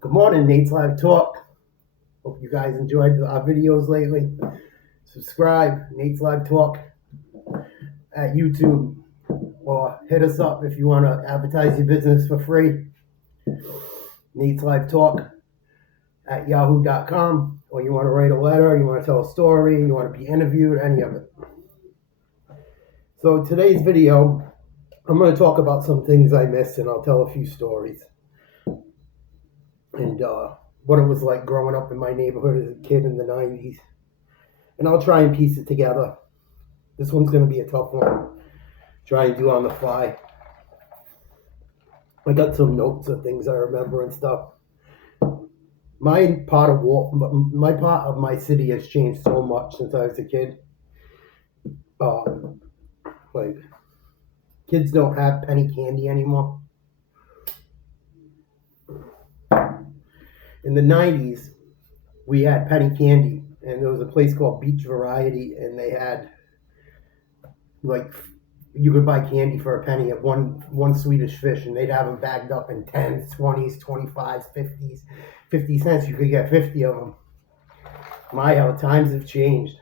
Good morning, Nate's Live Talk. Hope you guys enjoyed our videos lately. Subscribe, Nate's Live Talk at YouTube, or hit us up if you want to advertise your business for free. Nate's Live Talk at yahoo.com, or you want to write a letter, you want to tell a story, you want to be interviewed, any of it. So today's video, I'm going to talk about some things I missed, and I'll tell a few stories. And what it was like growing up in my neighborhood as a kid in the 90s. And I'll try and piece it together. This one's going to be a tough one. Try and do on the fly. I got some notes of things I remember and stuff. My part of my city has changed so much since I was a kid. Like, kids don't have penny candy anymore. In the 90s, we had penny candy, and there was a place called Beach Variety, and they had, like, you could buy candy for a penny at one Swedish fish, and they'd have them bagged up in 10s, 20s, 25s, 50s. 50 cents, you could get 50 of them. My, how times have changed.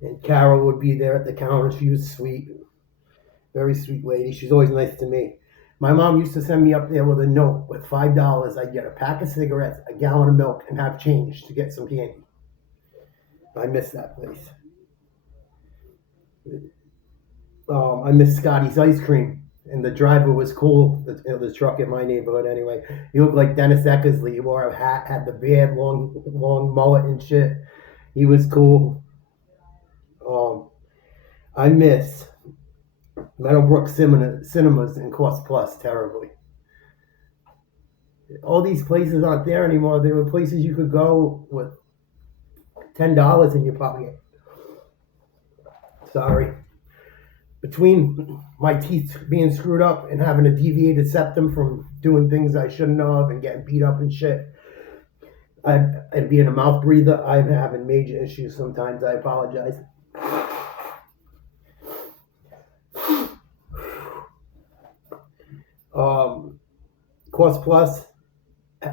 And Carol would be there at the counter. She was sweet. Very sweet lady. She's always nice to me. My mom used to send me up there with a note with $5. I'd get a pack of cigarettes, a gallon of milk, and have change to get some candy. I miss that place. I miss Scotty's ice cream. And the driver was cool, the truck in my neighborhood anyway. He looked like Dennis Eckersley. He wore a hat, had the beard, long mullet and shit. He was cool. I miss Meadowbrook Cinemas and Cost Plus terribly. All these places aren't there anymore. There were places you could go with $10 in your pocket. Sorry. Between my teeth being screwed up and having a deviated septum from doing things I shouldn't have and getting beat up and shit, and being a mouth breather, I'm having major issues sometimes. I apologize. Cost Plus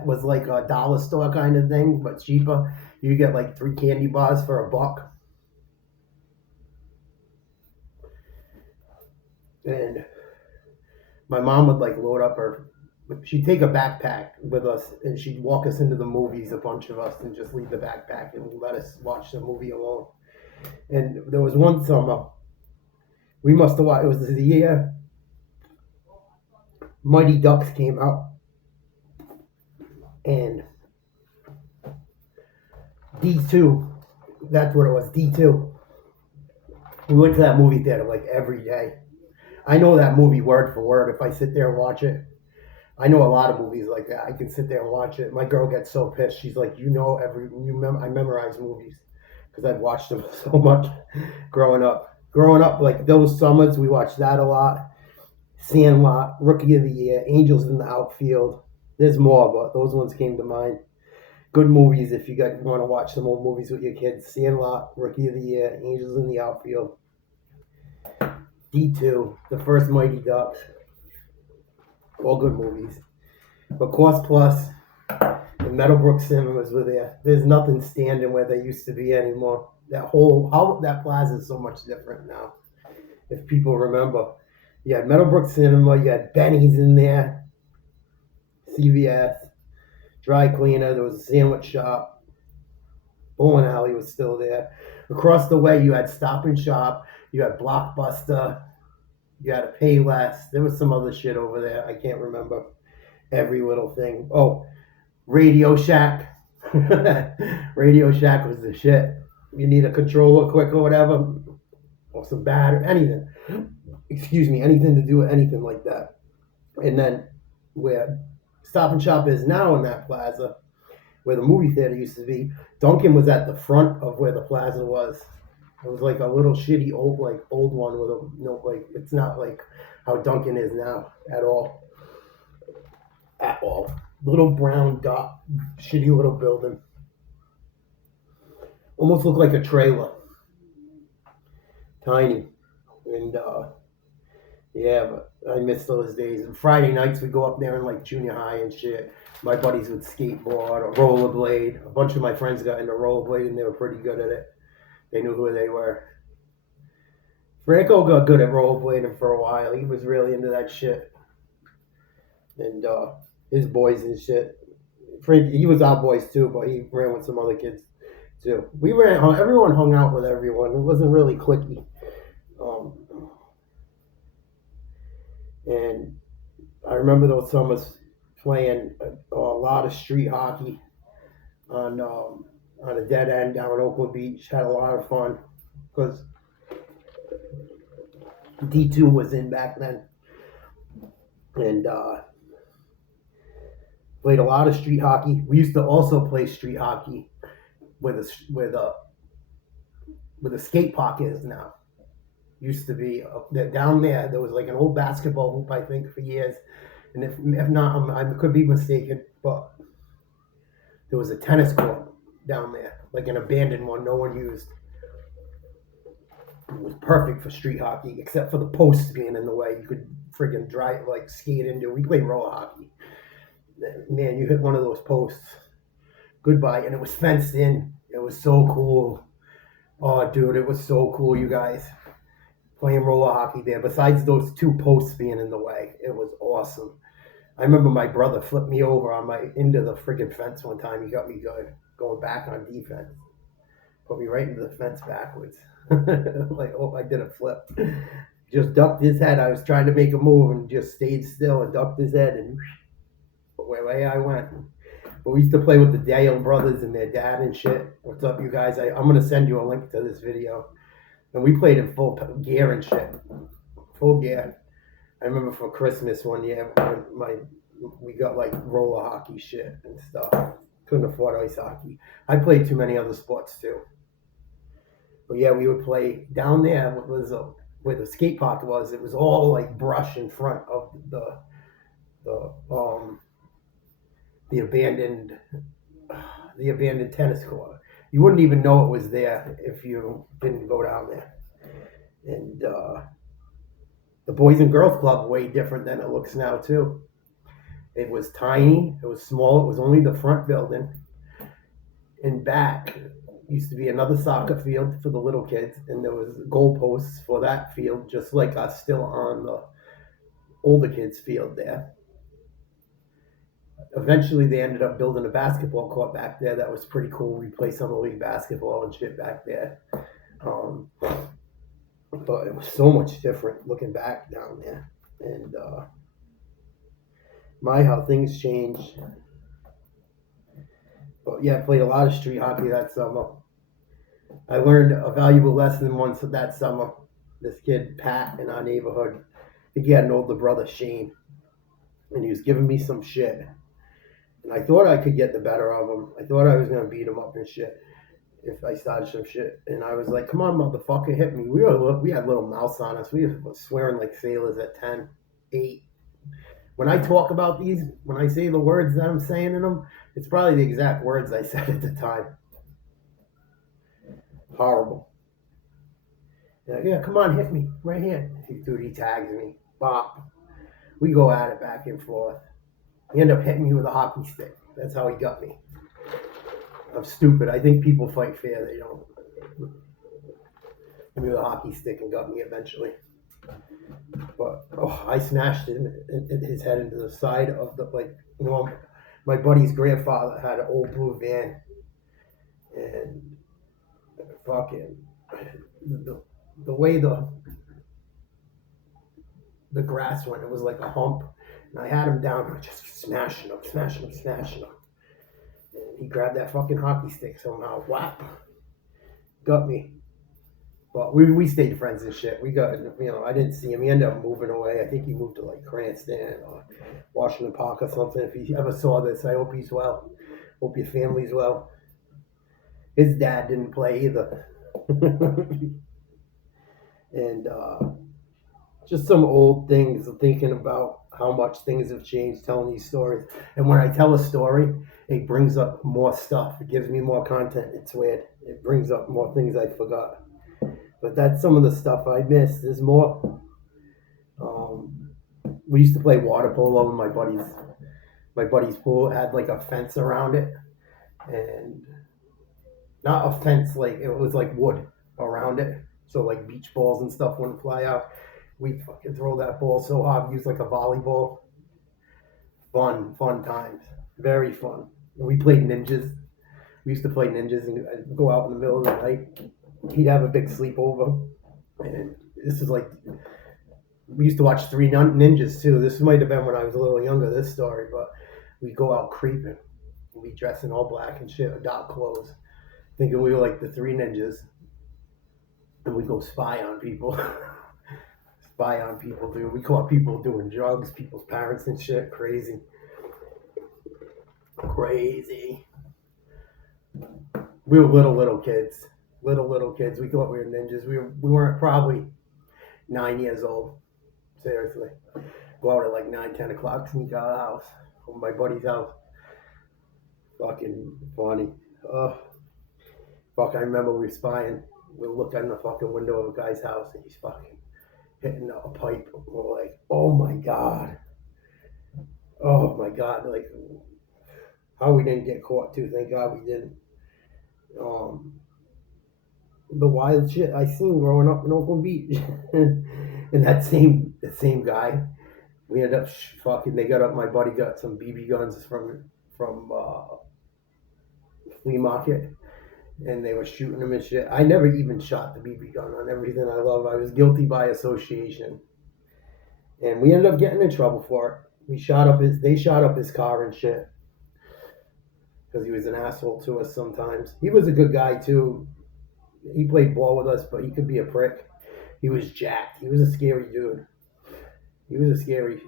was like a dollar store kind of thing, but cheaper. You get like 3 candy bars for $1. And my mom would like load up she'd take a backpack with us and she'd walk us into the movies, a bunch of us, and just leave the backpack and let us watch the movie alone. And there was one summer, we must have watched, it was the year Mighty Ducks came out. And D2, that's what it was, D2. We went to that movie theater like every day. I know that movie word for word if I sit there and watch it. I know a lot of movies like that. I can sit there and watch it. My girl gets so pissed. She's like, I memorize movies because I've watched them so much growing up. Like those summers, we watched that a lot. Sandlot, Rookie of the Year, Angels in the Outfield. There's more, but those ones came to mind. Good movies if you want to watch some old movies with your kids. Sandlot, Rookie of the Year, Angels in the Outfield. D2, the first Mighty Ducks. All good movies. But Cost Plus and Meadowbrook Cinemas were there. There's nothing standing where they used to be anymore. That plaza is so much different now. If people remember. You had Meadowbrook Cinema, you had Benny's in there, CVS, dry cleaner, there was a sandwich shop, bowling alley was still there. Across the way you had Stop and Shop, you had Blockbuster, you had a Payless, there was some other shit over there, I can't remember every little thing. Oh, Radio Shack. Radio Shack was the shit. You need a controller quick or whatever, or some battery, anything. Anything to do with anything like that. And then where Stop and Shop is now in that plaza, where the movie theater used to be, Dunkin' was at the front of where the plaza was. It was like a little shitty old one with it's not like how Dunkin' is now at all. At all. Little brown dot, shitty little building. Almost looked like a trailer. Tiny. And yeah, but I miss those days. And Friday nights we go up there in like junior high and shit. My buddies would skateboard or rollerblade. A bunch of my friends got into rollerblade and they were pretty good at it. They knew who they were. Franco got good at rollerblading for a while. He was really into that shit. And his boys and shit. Frank, he was our boys too, but he ran with some other kids too. We ran. Everyone hung out with everyone. It wasn't really cliquey. Um, and I remember those summers playing a lot of street hockey on a dead end down in Oakland Beach. Had a lot of fun because D2 was in back then, and played a lot of street hockey. We used to also play street hockey with a skate park is now. Used to be down there. There was like an old basketball hoop, I think, for years. And if not, I could be mistaken, but there was a tennis court down there, like an abandoned one, no one used. It was perfect for street hockey, except for the posts being in the way. You could friggin' drive, like skate into. We played roller hockey. Man, you hit one of those posts, goodbye. And it was fenced in. It was so cool. Oh, dude, it was so cool, you guys. Playing roller hockey there. Besides those two posts being in the way, it was awesome. I remember my brother flipped me over on my into the friggin' fence one time. He got me good going back on defense. Put me right into the fence backwards. Like, oh, I did a flip. Just ducked his head. I was trying to make a move and just stayed still and ducked his head and away I went. But we used to play with the Dale brothers and their dad and shit. What's up, you guys? I'm going to send you a link to this video. And we played in full gear and shit. Full gear. I remember for Christmas one year, we got like roller hockey shit and stuff. Couldn't afford ice hockey. I played too many other sports too. But yeah, we would play down there. Where the skate park was. It was all like brush in front of the the abandoned the abandoned tennis court. You wouldn't even know it was there if you didn't go down there. And the Boys and Girls Club way different than it looks now too. It was tiny. It was small. It was only the front building. In back used to be another soccer field for the little kids, and there was goalposts for that field, just like us still on the older kids' field there. Eventually, they ended up building a basketball court back there. That was pretty cool. We played summer league basketball and shit back there. But it was so much different looking back down there. And how things changed. But yeah, I played a lot of street hockey that summer. I learned a valuable lesson once that summer. This kid, Pat, in our neighborhood, I think he had an older brother, Shane, and he was giving me some shit. And I thought I could get the better of him. I thought I was going to beat him up and shit if I started some shit. And I was like, come on, motherfucker, hit me. We had little mouths on us. We were swearing like sailors at 10, 8. When I talk about these, when I say the words that I'm saying in them, it's probably the exact words I said at the time. Horrible. Yeah, come on, hit me. Right here. Dude, he tags me. Bop. We go at it back and forth. He ended up hitting me with a hockey stick. That's how he got me. I'm stupid. I think people fight fair. They don't. Hit me with a hockey stick and got me eventually. But I smashed his head into the side of my buddy's grandfather had an old blue van, and fucking the way the grass went, it was like a hump. And I had him down, just smashing him. And he grabbed that fucking hockey stick somehow. Whap. Got me. But we stayed friends and shit. We got, I didn't see him. He ended up moving away. I think he moved to like Cranston or Washington Park or something. If he ever saw this, I hope he's well. Hope your family's well. His dad didn't play either. And just some old things, thinking about how much things have changed, telling these stories. And when I tell a story, it brings up more stuff. It gives me more content. It's weird. It brings up more things I forgot. But that's some of the stuff I missed. There's more. We used to play water polo in my buddy's pool. It had like a fence around it, and not a fence, like it was like wood around it, so like beach balls and stuff wouldn't fly out. We'd fucking throw that ball so hard, use like a volleyball. Fun times, very fun. And we played ninjas. We used to play ninjas and go out in the middle of the night. He'd have a big sleepover, and this is like we used to watch Three Ninjas too. This might have been when I was a little younger. This story, but we go out creeping. We dress in all black and shit, dark clothes, thinking we were like the Three Ninjas, and we go spy on people. Spy on people, dude. We caught people doing drugs, people's parents and shit. Crazy, crazy. We were little kids, little kids. We thought we were ninjas. We weren't probably 9 years old. Seriously, go out at like 9, 10 o'clock, sneak out of the house, from my buddy's house. Fucking funny. Fuck, I remember we were spying. We looked in the fucking window of a guy's house and he's fucking hitting a pipe. We're like, oh my god. Oh my god. Like, how we didn't get caught too. Thank God we didn't. Um, the wild shit I seen growing up in Oakland Beach. And the same guy, we ended up fucking. They got up. My buddy got some BB guns from flea market, and they were shooting them and shit. I never even shot the BB gun on everything I love. I was guilty by association, and we ended up getting in trouble for it. They shot up his car and shit because he was an asshole to us sometimes. He was a good guy too. He played ball with us, but he could be a prick. He was jacked. He was a scary dude. He was a scary,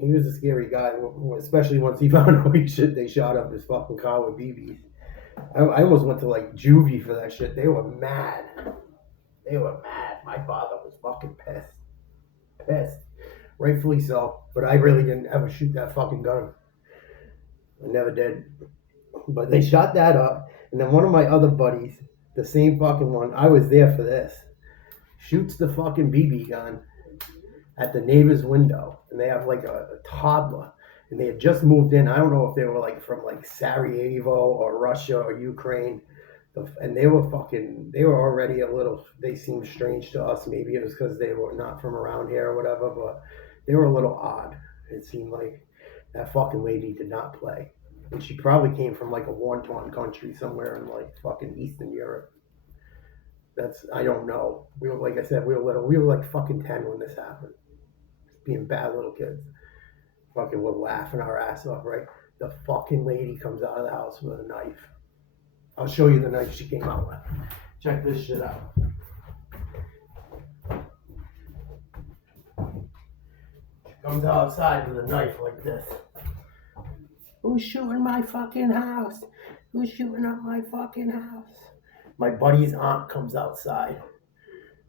he was a scary guy, especially once he found out they shot up his fucking car with BBs. I almost went to like juvie for that shit. They were mad. They were mad. My father was fucking pissed, rightfully so. But I really didn't ever shoot that fucking gun. I never did. But they shot that up, and then one of my other buddies, the same fucking one, I was there for this, shoots the fucking BB gun at the neighbor's window, and they have like a toddler, and they had just moved in. I don't know if they were like from like Sarajevo or Russia or Ukraine, and they were already a little. They seemed strange to us. Maybe it was because they were not from around here or whatever, but they were a little odd. It seemed like that fucking lady did not play, and she probably came from like a war-torn country somewhere in like fucking Eastern Europe. I don't know. We were, like I said, we were little. We were like fucking 10 when this happened. Being bad little kids. Fucking we're laughing our ass off, right? The fucking lady comes out of the house with a knife. I'll show you the knife she came out with. Check this shit out. She comes outside with a knife like this. Who's shooting my fucking house? Who's shooting up my fucking house? My buddy's aunt comes outside,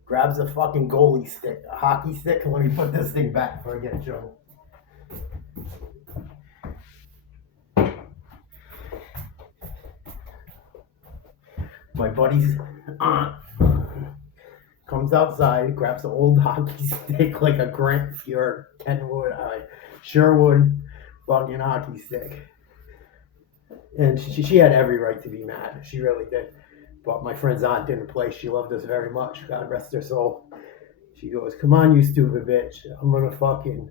grabs a fucking goalie stick, a hockey stick. Let me put this thing back before I get in trouble. My buddy's aunt comes outside, grabs an old hockey stick, like a Grant Fuhr, Kenwood, Sherwood fucking hockey stick. And she had every right to be mad. She really did. But my friend's aunt didn't play. She loved us very much. God rest her soul. She goes, come on, you stupid bitch. I'm going to fucking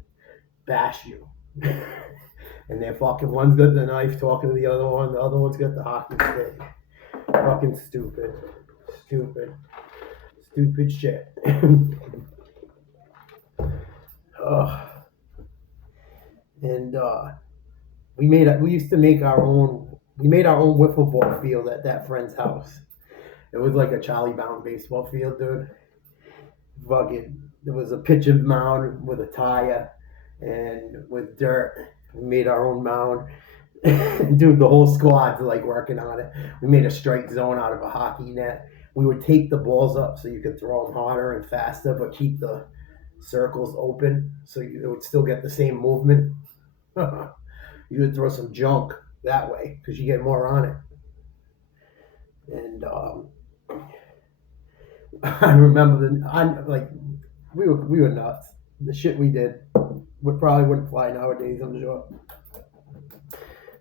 bash you. And then fucking one's got the knife talking to the other one. The other one's got the hockey stick. Fucking stupid. Stupid shit. And we used to make our own wiffle ball field at that friend's house. It was like a Charlie Brown baseball field, dude. Fucking, there was a pitching mound with a tire and with dirt. We made our own mound. Dude, the whole squad's like working on it. We made a strike zone out of a hockey net. We would take the balls up so you could throw them harder and faster, but keep the circles open so it would still get the same movement. You would throw some junk that way because you get more on it. And I remember we were nuts. The shit we did. Would probably wouldn't fly nowadays, I'm sure.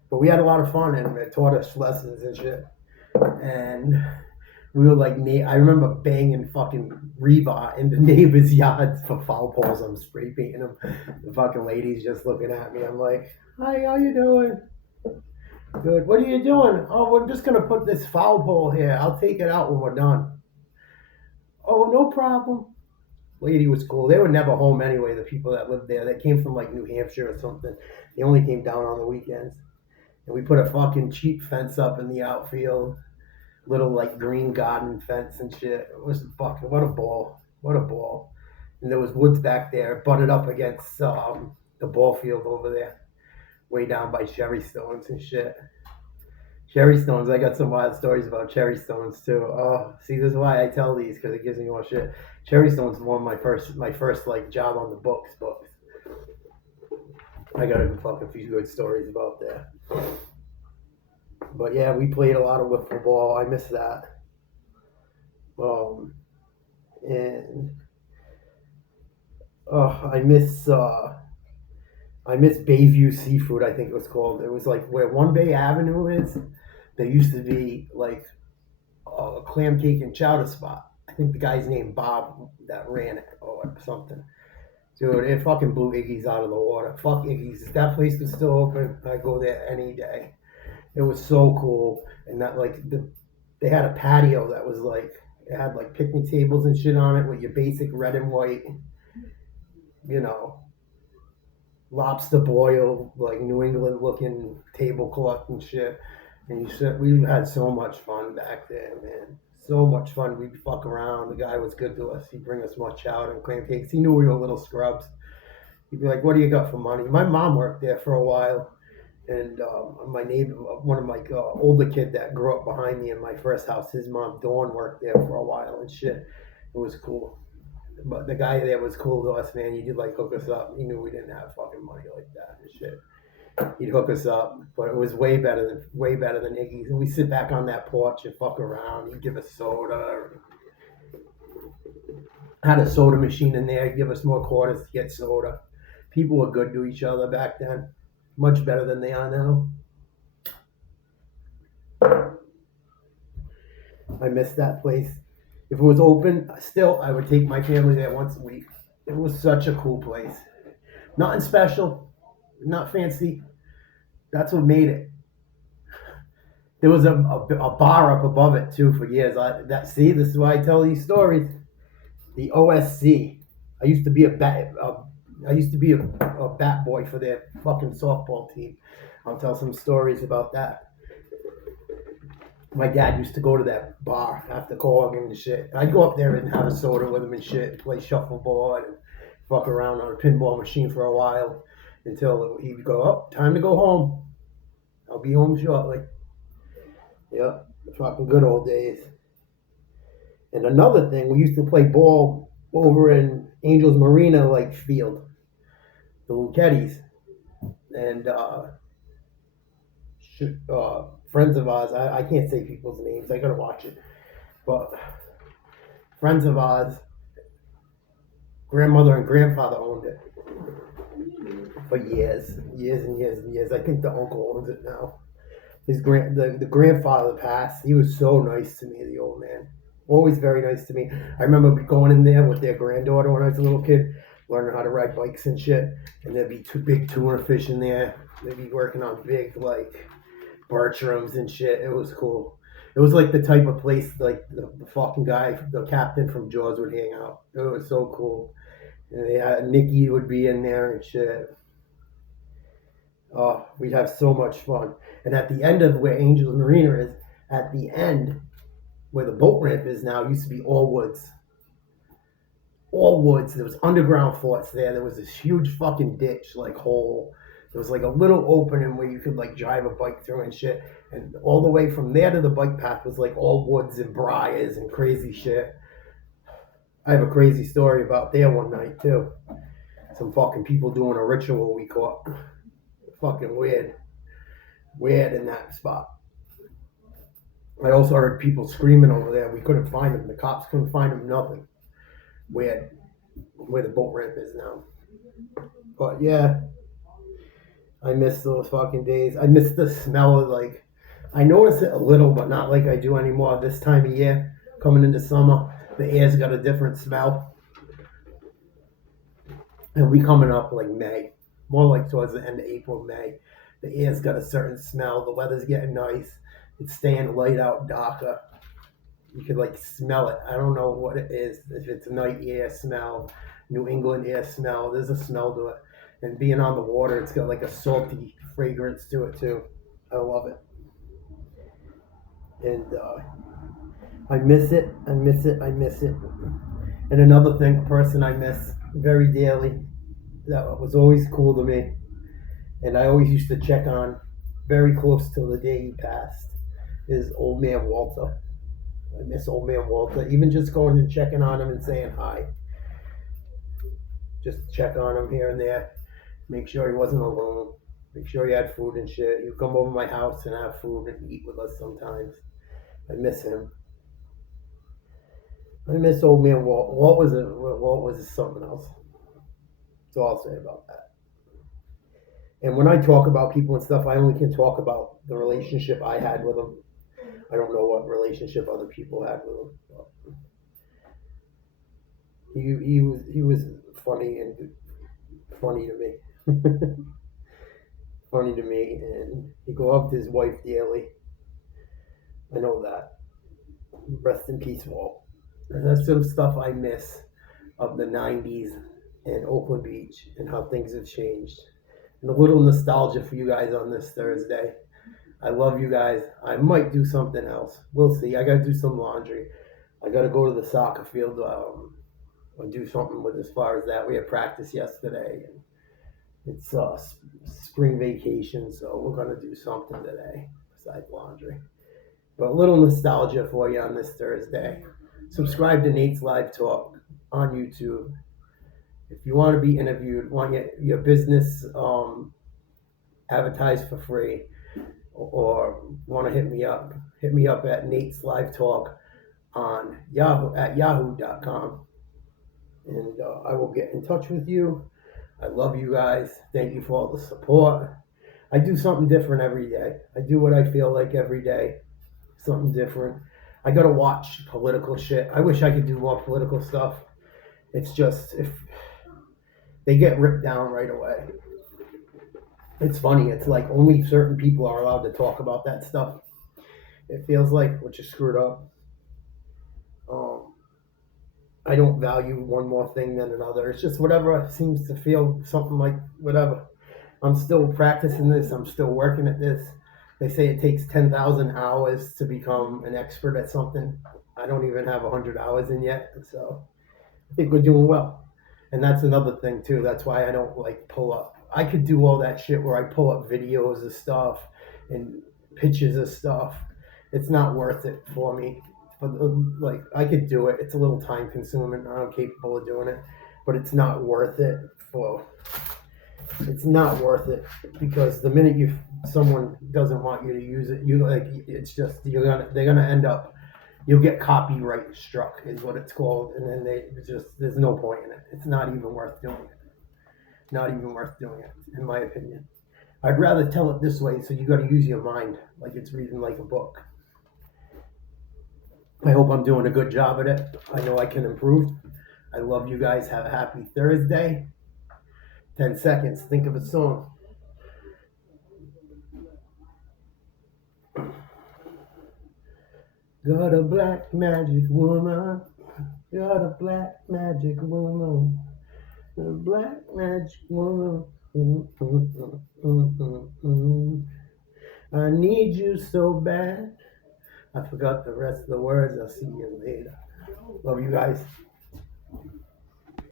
But we had a lot of fun and it taught us lessons and shit. And we were like, I remember banging fucking rebar into neighbors' yards for foul poles. I'm spray painting them. The fucking ladies just looking at me. I'm like, hi, how you doing? Good. What are you doing? Oh, we're just gonna put this foul pole here. I'll take it out when we're done. Oh, no problem. Lady was cool. They were never home anyway. The people that lived there, they came from like New Hampshire or something. They only came down on the weekends. And we put a fucking cheap fence up in the outfield, little like green garden fence and shit. It was fucking what a ball, what a ball. And there was woods back there, butted up against the ball field over there, way down by cherry stones and shit. Cherry stones. I got some wild stories about cherry stones too. Oh, see, this is why I tell these because it gives me more shit. Cherry stones was one of my first like job on the books. I got a fucking few good stories about that. But yeah, we played a lot of wiffle ball. I miss that. Um, and I miss Bayview Seafood. I think it was called. It was like where One Bay Avenue is. There used to be like a clam cake and chowder spot. I think the guy's name Bob that ran it or something. Dude, it fucking blew Iggy's out of the water. Fuck Iggy's. If that place was still open, I'd go there any day. It was so cool, and that like they had a patio that was like it had like picnic tables and shit on it with your basic red and white, you know, lobster boil, like New England looking tablecloth and shit. And you said we had so much fun back there, man. So much fun. We'd fuck around. The guy was good to us. He'd bring us much chowder and clam cakes. He knew we were little scrubs. He'd be like, "What do you got for money?" My mom worked there for a while, and my neighbor, one of my older kid that grew up behind me in my first house, his mom Dawn worked there for a while and shit. It was cool. But the guy there was cool to us, man. He did like hook us up. He knew we didn't have fucking money like that and shit. He'd hook us up, but it was way better than Iggy's. And we sit back on that porch and fuck around. He'd give us soda. Had a soda machine in there. He'd give us more quarters to get soda. People were good to each other back then, much better than they are now. I miss that place. If it was open, still I would take my family there once a week. It was such a cool place. Nothing special, not fancy. That's what made it. There was a bar up above it too for years. This is why I tell these stories. The OSC. I used to be a bat boy for their fucking softball team. I'll tell some stories about that. My dad used to go to that bar after Corgan and shit. I'd go up there and have a soda with him and shit, play shuffleboard and fuck around on a pinball machine for a while until he'd go, "Oh, time to go home. I'll be home shortly." Yeah, fucking good old days. And another thing, we used to play ball over in Angels Marina like field, the little caddies, and friends of ours. I can't say people's names. I gotta watch it, but friends of ours, grandmother and grandfather owned it for years, years and years and years. I think the uncle owns it now. The grandfather passed. He was so nice to me, the old man. Always very nice to me. I remember going in there with their granddaughter when I was a little kid, learning how to ride bikes and shit. And there'd be two big tuna fish in there. They'd be working on big like Bertrams and shit. It was cool. It was like the type of place like the fucking guy, the captain from Jaws would hang out. It was so cool. And Nikki would be in there and shit. Oh, we'd have so much fun. And at the end of where Angels Marina is, at the end where the boat ramp is now, used to be all woods. All woods. There was underground forts there. There was this huge fucking ditch, like hole. There was like a little opening where you could like drive a bike through and shit. And all the way from there to the bike path was like all woods and briars and crazy shit. I have a crazy story about there one night too. Some fucking people doing a ritual we caught. Fucking weird. Weird in that spot. I also heard people screaming over there. We couldn't find them. The cops couldn't find them. Nothing. Weird. Where the boat ramp is now. But yeah, I miss those fucking days. I miss the smell of like, I notice it a little, but not like I do anymore this time of year. Coming into summer, the air's got a different smell. And we coming up like May, more like towards the end of April, May. The air's got a certain smell. The weather's getting nice. It's staying light out, darker. You could like smell it. I don't know what it is. If it's night air smell, New England air smell, there's a smell to it. And being on the water, it's got like a salty fragrance to it too. I love it. And I miss it. I miss it. I miss it. And another thing, person I miss very dearly, that was always cool to me, and I always used to check on very close till the day he passed, is old man Walter. I miss old man Walter. Even just going and checking on him and saying hi. Just check on him here and there. Make sure he wasn't alone. Make sure he had food and shit. He'd come over my house and have food and eat with us sometimes. I miss him. I miss old man Walt. Walt was something else. That's all I'll say about that. And when I talk about people and stuff, I only can talk about the relationship I had with them. I don't know what relationship other people had with him. But he was funny and funny to me, funny to me, and he loved his wife dearly. I know that. Rest in peace, Walt. And that's some stuff I miss of the '90s and Oakland Beach and how things have changed. And a little nostalgia for you guys on this Thursday. I love you guys. I might do something else. We'll see. I got to do some laundry. I got to go to the soccer field and do something with as far as that. We had practice yesterday, and it's spring vacation, so we're gonna do something today besides laundry. But a little nostalgia for you on this Thursday. Subscribe to Nate's Live Talk on YouTube. If you want to be interviewed, want your business advertised for free, or want to hit me up at Nate's Live Talk on Yahoo at yahoo.com, and I will get in touch with you. I love you guys. Thank you for all the support. I do something different every day. I do what I feel like every day. Something different. I gotta watch political shit. I wish I could do more political stuff. It's just if they get ripped down right away. It's funny. It's like only certain people are allowed to talk about that stuff. It feels like, which is screwed up. Um, I don't value one more thing than another. It's just whatever seems to feel something like whatever. I'm still practicing this. I'm still working at this. They say it takes 10,000 hours to become an expert at something. I don't even have 100 hours in yet. So I think we're doing well. And that's another thing, too. That's why I don't like pull up. I could do all that shit where I pull up videos of stuff and pictures of stuff. It's not worth it for me. But like, I could do it. It's a little time consuming. I'm capable of doing it. But it's not worth it for it's not worth it because the minute you someone doesn't want you to use it, you like it's just they're gonna end up you'll get copyright struck is what it's called, and then there's no point in it. It's not even worth doing it. Not even worth doing it, in my opinion. I'd rather tell it this way, so you got to use your mind like it's reading like a book. I hope I'm doing a good job at it. I know I can improve. I love you guys. Have a happy Thursday. 10 seconds. Think of a song. Got a black magic woman. Got a black magic woman. A black magic woman. I need you so bad. I forgot the rest of the words. I'll see you later. Love you guys.